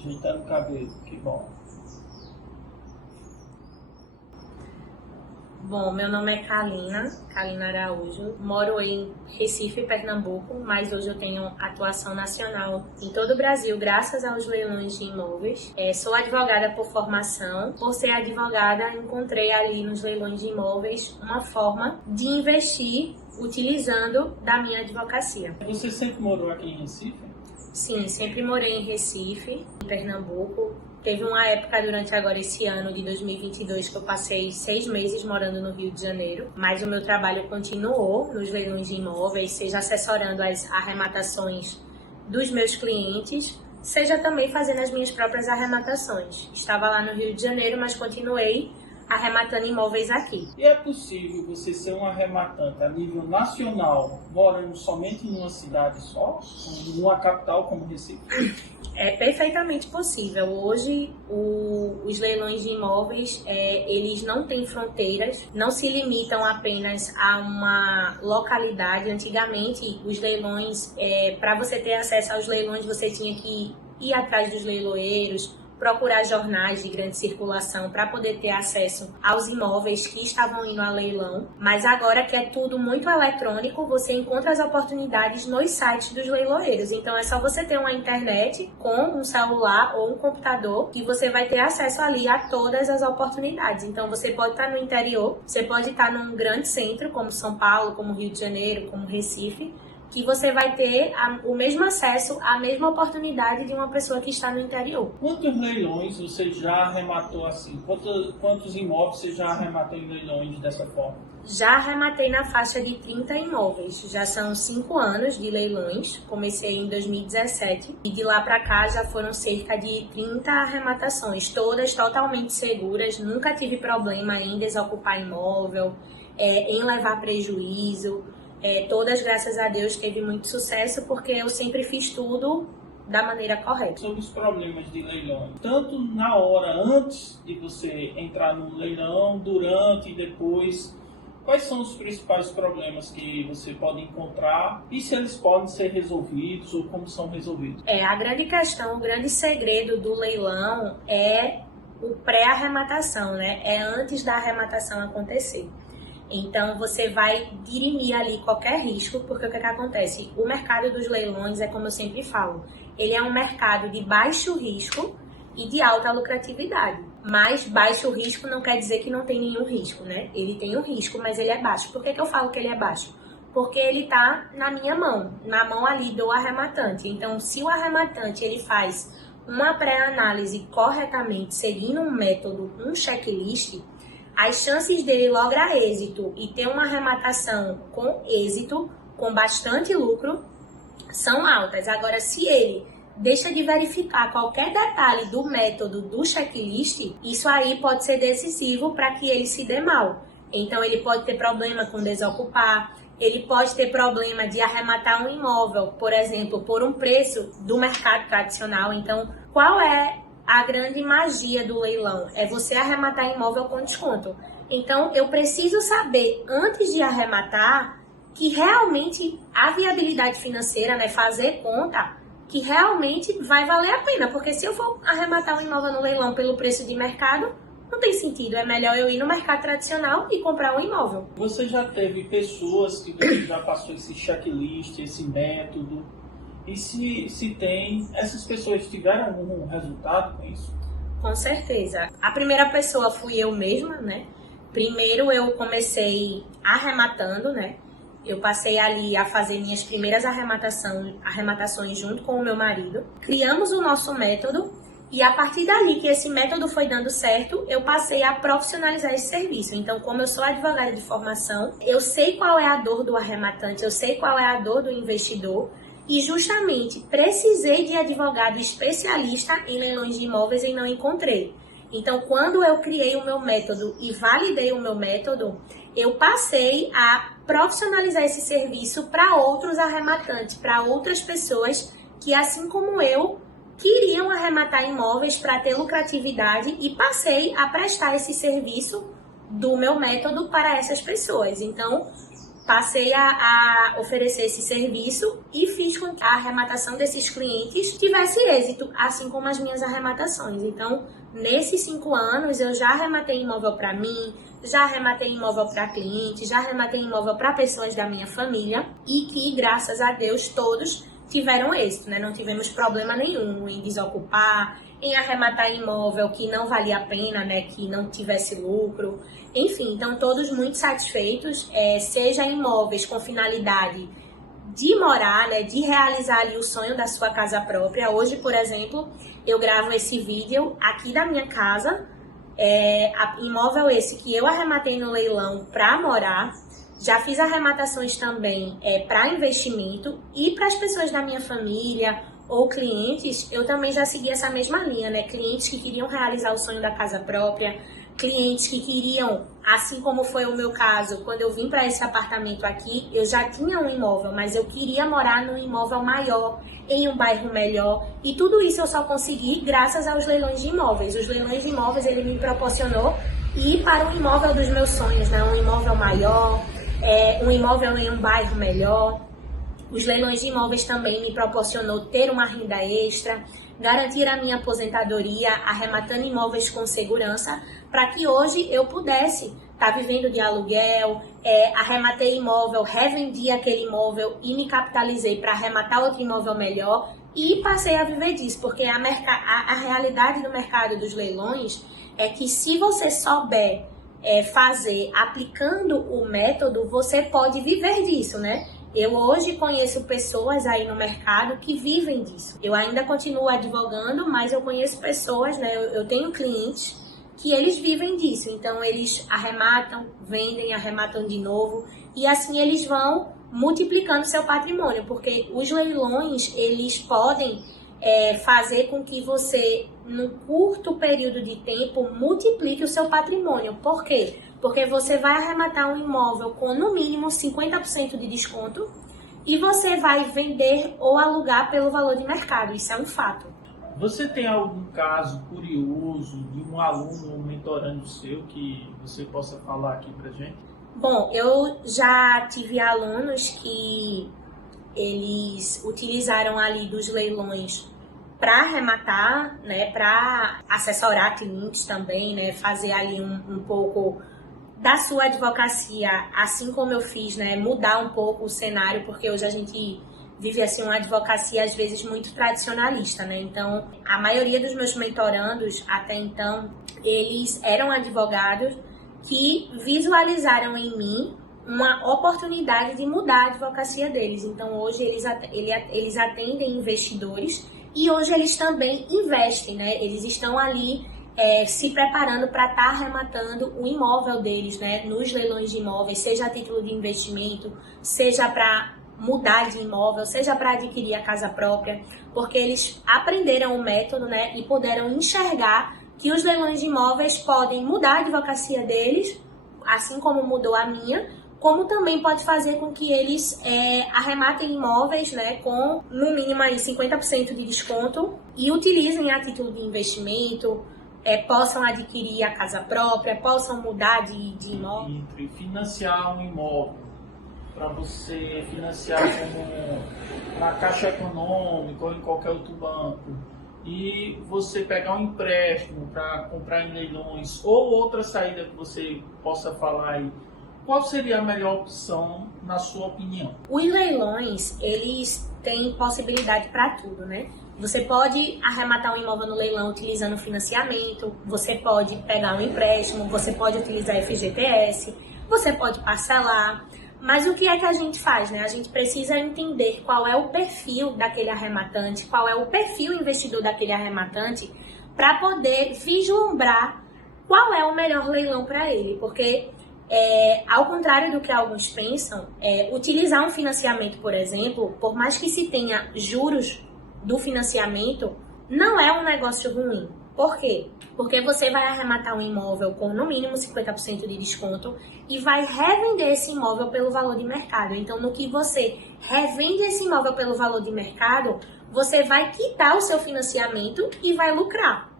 ajeitando o cabelo, que bom. Bom, meu nome é Kalina Araújo, moro em Recife, Pernambuco, mas hoje eu tenho atuação nacional em todo o Brasil, graças aos leilões de imóveis. Sou advogada por formação. Por ser advogada, encontrei ali nos leilões de imóveis uma forma de investir utilizando da minha advocacia. Você sempre morou aqui em Recife? Sim, sempre morei em Recife, em Pernambuco. Teve uma época durante agora esse ano de 2022 que eu passei 6 meses morando no Rio de Janeiro, mas o meu trabalho continuou nos leilões de imóveis, seja assessorando as arrematações dos meus clientes, seja também fazendo as minhas próprias arrematações. Estava lá no Rio de Janeiro, mas continuei arrematando imóveis aqui. E é possível você ser um arrematante a nível nacional, morando somente em uma cidade só, numa capital como Recife? É perfeitamente possível. Hoje, os leilões de imóveis, eles não têm fronteiras, não se limitam apenas a uma localidade. Antigamente, os leilões, para você ter acesso aos leilões, você tinha que ir atrás dos leiloeiros, procurar jornais de grande circulação para poder ter acesso aos imóveis que estavam indo a leilão. Mas agora que é tudo muito eletrônico, você encontra as oportunidades nos sites dos leiloeiros. Então é só você ter uma internet com um celular ou um computador que você vai ter acesso ali a todas as oportunidades. Então você pode estar no interior, você pode estar num grande centro como São Paulo, como Rio de Janeiro, como Recife, que você vai ter o mesmo acesso, a mesma oportunidade de uma pessoa que está no interior. Quantos leilões você já arrematou assim? Quantos imóveis você já arrematou em leilões dessa forma? Já arrematei na faixa de 30 imóveis. Já são 5 anos de leilões. Comecei em 2017 e de lá para cá já foram cerca de 30 arrematações, todas totalmente seguras. Nunca tive problema em desocupar imóvel, em levar prejuízo. Todas, graças a Deus, teve muito sucesso porque eu sempre fiz tudo da maneira correta. Sobre os problemas de leilão, tanto na hora antes de você entrar no leilão, durante e depois, quais são os principais problemas que você pode encontrar e se eles podem ser resolvidos ou como são resolvidos? A grande questão, o grande segredo do leilão é o pré-arrematação, né? É antes da arrematação acontecer. Então, você vai dirimir ali qualquer risco, porque o que acontece? O mercado dos leilões é como eu sempre falo, ele é um mercado de baixo risco e de alta lucratividade. Mas baixo risco não quer dizer que não tem nenhum risco, né? Ele tem um risco, mas ele é baixo. Por que eu falo que ele é baixo? Porque ele está na minha mão, na mão ali do arrematante. Então, se o arrematante ele faz uma pré-análise corretamente, seguindo um método, um checklist, as chances dele lograr êxito e ter uma arrematação com êxito, com bastante lucro, são altas. Agora, se ele deixa de verificar qualquer detalhe do método do checklist, isso aí pode ser decisivo para que ele se dê mal. Então, ele pode ter problema com desocupar, ele pode ter problema de arrematar um imóvel, por exemplo, por um preço do mercado tradicional. Então, qual é a grande magia do leilão? É você arrematar imóvel com desconto. Então, eu preciso saber, antes de arrematar, que realmente a viabilidade financeira, né, fazer conta, que realmente vai valer a pena. Porque se eu for arrematar um imóvel no leilão pelo preço de mercado, não tem sentido. É melhor eu ir no mercado tradicional e comprar um imóvel. Você já teve pessoas que você já passou esse checklist, esse método? E se tem, essas pessoas tiveram algum resultado com isso? Com certeza. A primeira pessoa fui eu mesma, né? Primeiro eu comecei arrematando, né? Eu passei ali a fazer minhas primeiras arrematações junto com o meu marido. Criamos o nosso método e a partir dali que esse método foi dando certo, eu passei a profissionalizar esse serviço. Então, como eu sou advogada de formação, eu sei qual é a dor do arrematante, eu sei qual é a dor do investidor. E justamente precisei de advogado especialista em leilões de imóveis e não encontrei. Então, quando eu criei o meu método e validei o meu método, eu passei a profissionalizar esse serviço para outros arrematantes, para outras pessoas que, assim como eu, queriam arrematar imóveis para ter lucratividade e passei a prestar esse serviço do meu método para essas pessoas. Então, passei a oferecer esse serviço e fiz com que a arrematação desses clientes tivesse êxito, assim como as minhas arrematações. Então, nesses 5 anos, eu já arrematei imóvel para mim, já arrematei imóvel para clientes, já arrematei imóvel para pessoas da minha família e que, graças a Deus, todos tiveram êxito, né? Não tivemos problema nenhum em desocupar, em arrematar imóvel que não valia a pena, né? Que não tivesse lucro. Enfim, então todos muito satisfeitos, seja imóveis com finalidade de morar, né, de realizar ali o sonho da sua casa própria. Hoje, por exemplo, eu gravo esse vídeo aqui da minha casa, imóvel esse que eu arrematei no leilão para morar. Já fiz arrematações também para investimento e para as pessoas da minha família ou clientes, eu também já segui essa mesma linha, né? Clientes que queriam realizar o sonho da casa própria, clientes que queriam, assim como foi o meu caso, quando eu vim para esse apartamento aqui, eu já tinha um imóvel, mas eu queria morar num imóvel maior, em um bairro melhor, e tudo isso eu só consegui graças aos leilões de imóveis. Os leilões de imóveis, ele me proporcionou ir para um imóvel dos meus sonhos, né? Um imóvel maior, um imóvel em um bairro melhor. Os leilões de imóveis também me proporcionou ter uma renda extra, garantir a minha aposentadoria, arrematando imóveis com segurança, para que hoje eu pudesse estar vivendo de aluguel, arrematei imóvel, revendi aquele imóvel e me capitalizei para arrematar outro imóvel melhor e passei a viver disso, porque a realidade do mercado dos leilões é que se você souber fazer aplicando o método, você pode viver disso, né? Eu hoje conheço pessoas aí no mercado que vivem disso. Eu ainda continuo advogando, mas eu conheço pessoas, né? Eu tenho clientes que eles vivem disso. Então, eles arrematam, vendem, arrematam de novo. E assim eles vão multiplicando seu patrimônio. Porque os leilões, eles podem fazer com que você, num curto período de tempo, multiplique o seu patrimônio. Por quê? Porque você vai arrematar um imóvel com, no mínimo, 50% de desconto e você vai vender ou alugar pelo valor de mercado. Isso é um fato. Você tem algum caso curioso de um aluno ou mentorando seu que você possa falar aqui pra gente? Bom, eu já tive alunos que eles utilizaram ali dos leilões para arrematar, né, para assessorar clientes também, né, fazer ali um pouco da sua advocacia, assim como eu fiz, né, mudar um pouco o cenário, porque hoje a gente vive assim uma advocacia às vezes muito tradicionalista, né? Então, a maioria dos meus mentorandos até então, eles eram advogados que visualizaram em mim uma oportunidade de mudar a advocacia deles. Então, hoje eles atendem investidores e hoje eles também investem, né? Eles estão ali se preparando para estar arrematando o imóvel deles, né, nos leilões de imóveis, seja a título de investimento, seja para mudar de imóvel, seja para adquirir a casa própria, porque eles aprenderam o método, né, e puderam enxergar que os leilões de imóveis podem mudar a advocacia deles, assim como mudou a minha, como também pode fazer com que eles arrematem imóveis, né, com no mínimo aí 50% de desconto e utilizem a título de investimento, possam adquirir a casa própria, possam mudar de imóvel. Entre financiar um imóvel, para você financiar como na Caixa Econômica ou em qualquer outro banco, e você pegar um empréstimo para comprar em leilões, ou outra saída que você possa falar aí, qual seria a melhor opção, na sua opinião? Os leilões, eles têm possibilidade para tudo, né? Você pode arrematar um imóvel no leilão utilizando financiamento, você pode pegar um empréstimo, você pode utilizar FGTS, você pode parcelar. Mas o que é que a gente faz, né? A gente precisa entender qual é o perfil daquele arrematante, qual é o perfil investidor daquele arrematante, para poder vislumbrar qual é o melhor leilão para ele. Porque, ao contrário do que alguns pensam, utilizar um financiamento, por exemplo, por mais que se tenha juros do financiamento, não é um negócio ruim. Por quê? Porque você vai arrematar um imóvel com no mínimo 50% de desconto e vai revender esse imóvel pelo valor de mercado. Então, no que você revende esse imóvel pelo valor de mercado, você vai quitar o seu financiamento e vai lucrar.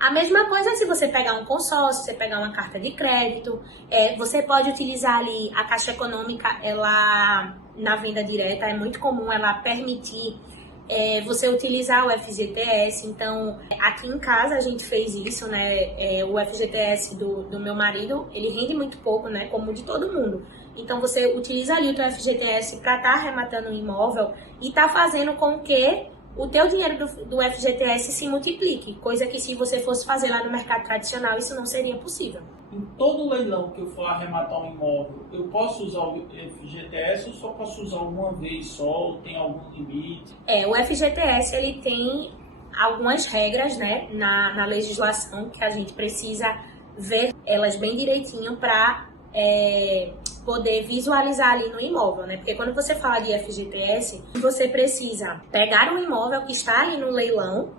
A mesma coisa se você pegar um consórcio, você pegar uma carta de crédito, você pode utilizar ali a Caixa Econômica, ela na venda direta é muito comum ela permitir você utilizar o FGTS. Então, aqui em casa a gente fez isso, né? O FGTS do meu marido, ele rende muito pouco, né? Como o de todo mundo. Então, você utiliza ali o teu FGTS para estar arrematando um imóvel e tá fazendo com que o teu dinheiro do FGTS se multiplique, coisa que se você fosse fazer lá no mercado tradicional, isso não seria possível. Em todo leilão que eu for arrematar um imóvel, eu posso usar o FGTS ou só posso usar uma vez só, ou tem algum limite? O FGTS, ele tem algumas regras, né, na legislação que a gente precisa ver elas bem direitinho para poder visualizar ali no imóvel, né? Porque quando você fala de FGTS, você precisa pegar um imóvel que está ali no leilão,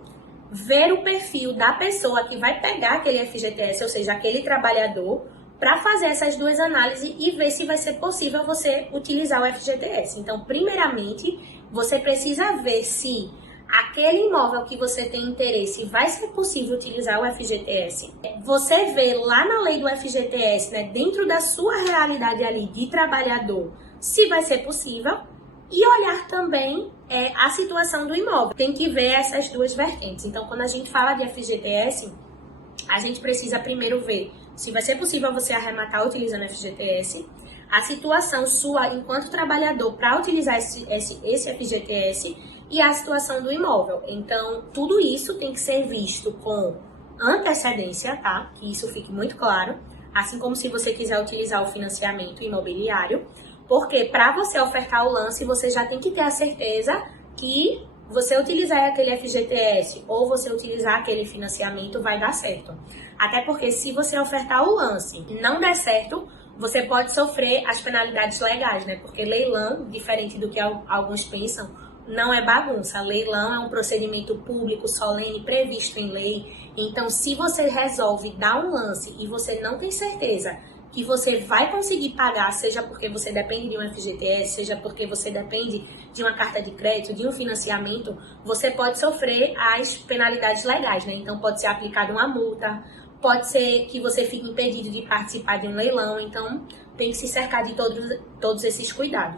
ver o perfil da pessoa que vai pegar aquele FGTS, ou seja, aquele trabalhador, para fazer essas duas análises e ver se vai ser possível você utilizar o FGTS. Então, primeiramente, você precisa ver se aquele imóvel que você tem interesse vai ser possível utilizar o FGTS. Você vê lá na lei do FGTS, né, dentro da sua realidade ali de trabalhador, se vai ser possível, e olhar também a situação do imóvel. Tem que ver essas duas vertentes. Então, quando a gente fala de FGTS, a gente precisa primeiro ver se vai ser possível você arrematar utilizando FGTS, a situação sua enquanto trabalhador para utilizar esse FGTS e a situação do imóvel. Então, tudo isso tem que ser visto com antecedência, tá? Que isso fique muito claro. Assim como se você quiser utilizar o financiamento imobiliário, porque para você ofertar o lance, você já tem que ter a certeza que você utilizar aquele FGTS ou você utilizar aquele financiamento vai dar certo. Até porque se você ofertar o lance e não der certo, você pode sofrer as penalidades legais, né? Porque leilão, diferente do que alguns pensam, não é bagunça. Leilão é um procedimento público, solene, previsto em lei. Então, se você resolve dar um lance e você não tem certeza que você vai conseguir pagar, seja porque você depende de um FGTS, seja porque você depende de uma carta de crédito, de um financiamento, você pode sofrer as penalidades legais, né? Então, pode ser aplicada uma multa, pode ser que você fique impedido de participar de um leilão. Então, tem que se cercar de todos esses cuidados.